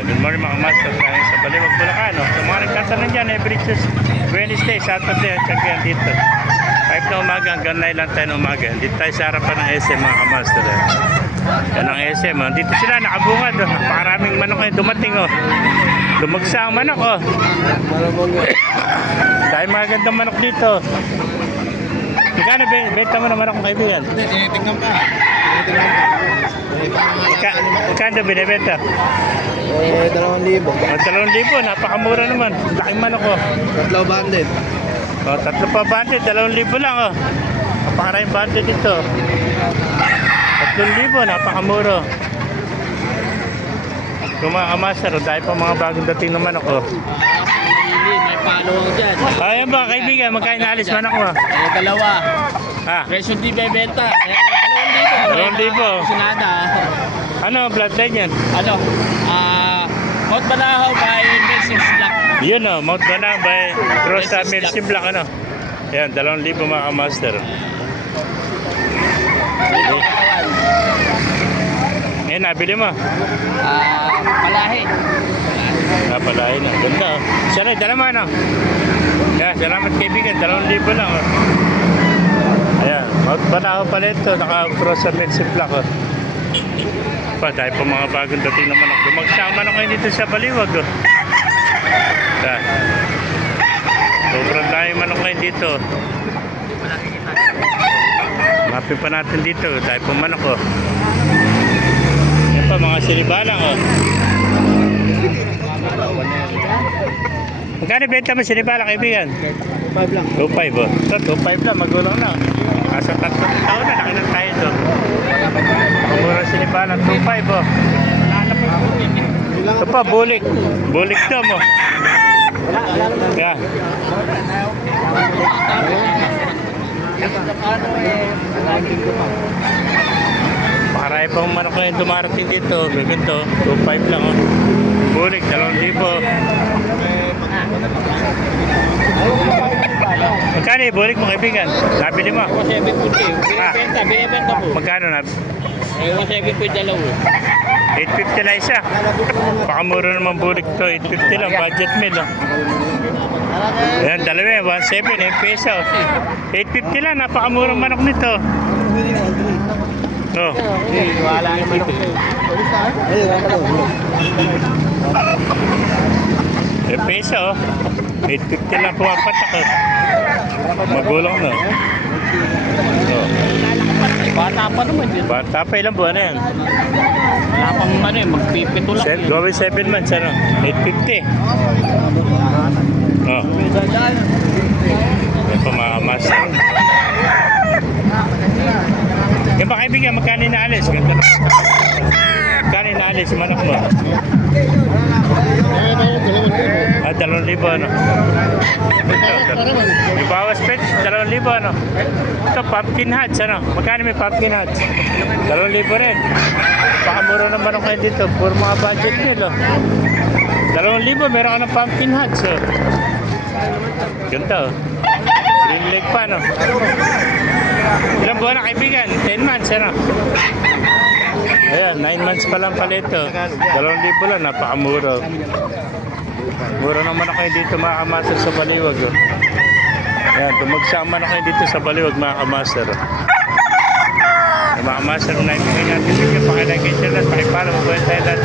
Good morning mga master sa Baliwag, Bulacan. Sa mga nagtatanong dyan, every Wednesday, Saturday, at saka dito. 5 na umaga hanggang 9 lang tayo ng umaga. Dito tayo sa harapan ng SM mga master. Yan ang SM. Dito sila nakabungad. Napakaraming manok ngayon dumating. Lumagsa ang manok. Dahil mga gandang manok dito. Magkano benta mo ng manok ng kaibigan? Tinitingnan pa. Magkano binibenta? 2,000. 2,000, napakamura naman. Laking manok ko. 3 bandit. Tatlo pa bandit, 2,000 lang Napakaraming bandit dito. 3,000, napakamura. Kung mga master, dahil pa mga bagong dating naman ako. May follow dyan. Ayan ba kaibigan, magkain na alis manok mo? Dalawa. Ah, Presyo di bebenta. 2,000. Sinada. Ano ang bloodline yan? Mount Banahaw by Mrs. Black. Yun Mount Banang by Cross Mercy Black Ayan, 2,000 mga master. Ayan, nabili mo? Palahi. Palahi na, ganda Sanay, dala mo Yeah, salamat kaibigan, 2,000 lang Ayan, Mount Banahaw pala ito, naka-Cross Mercy Black dahil pa mga bagong dating na manok. Lumagsama na kayo dito sa Baliwag. Sobrang dahil manok kayo dito. Mapin pa natin dito dahil pa manok. Yan pa mga sinibalang. Magkano benta mo sinibalang kaibigan? 5 lang. 2,500. Ito 2,500 lang, magulang na. Nasa 3 taon na, nakinan tayo doon. Mura sinibalang 2,500. Ito pa, bulik. Bulik daw mo. Yan. Paray pang manok na yung dumarating dito. Ganito, 2,500 lang. Bulik, 2,000. Magkano yung bulik mo kaibigan? Nabili mo? 750. Binibenta po. Magkano na? 750 dalawa. 850 na isa. Pakamura naman bulik to. 850 lang. Budget meal. Ayan, dalawa. 1,700. Yung peso. 850 lang. Napakamura manok nito. Wala naman ako. Yung peso. 850 lang pumapatak. Magulang na. Bata pa naman yun. Bata pa, ilang buwan na yan? Wala pang magpipito lang. Gawin 7 months, 850. Yan pa mga master. Yan ba kaibigan, magkano inaalis? Ganda na. Magkano inaalis yung manok mo? 2,000 Ibawas pet, 2,000 Ito, pumpkin hats, Magkano may pumpkin hats? 2,000 rin. Pakamura ng manok kayo dito. Puro mga budget nyo, 2,000, meron ka ng pumpkin hats, Ganda, Green leg pa, Ilang buwan na kaibigan? 10 months, Ayan, 9 months pa lang pala ito. 2,000 lang, napakamura. Mura naman ako kayo dito mga kamaster sa Baliwag. Ayan, tumagsama na kayo dito sa Baliwag mga kamaster. Mga kamaster, naibigay natin sa inyo. Pakilagay siya lang, pakipala, mabuhay tayo lahat.